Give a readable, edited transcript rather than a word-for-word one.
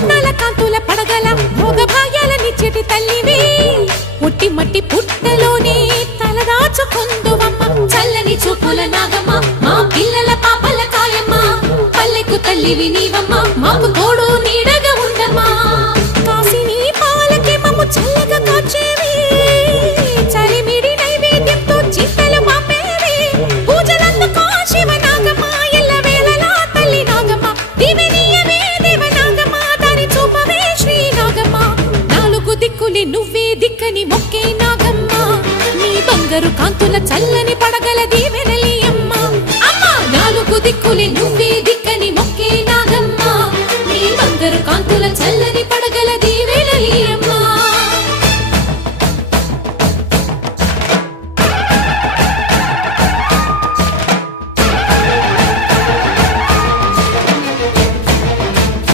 రత్నాల కాంతుల పడగల భోగ భాగ్యాలనిచ్చేటి తల్లివి పుట్టి మట్టి పుట్టలోనే తలదాచుకుందువమ్మ చల్లని చూపుల నాగమ్మ మా పిల్లల పాపల కాయమ్మ పల్లెకు తల్లివి నీవమ్మ మాకు తోడు నీడగా ఉండమ్మా కాసిని పాలకి మమ్ము చల్లగా కాచేవి చలిమిడి నైవేద్యంతో చింతలు మాపేవి పూజలందుకో శివ నాగమ్మ ఎల్ల వేళలా తల్లి నాగమ్మ దివెనీయవే దేవ నాగమ్మ దారి చూపవే శ్రీ నాగమ్మ నాలుగు దిక్కులే నువ్వే దిక్కని మొక్కే నాగమ్మ నీ బంగారు కాంతుల చల్లని పడగల దీవెనలి అమ్మ అమ్మ నాలుగు దిక్కులే నువ్వే దిక్కని మొక్కే నాగమ్మ నీ బంగారు కాంతుల చల్లని పడగల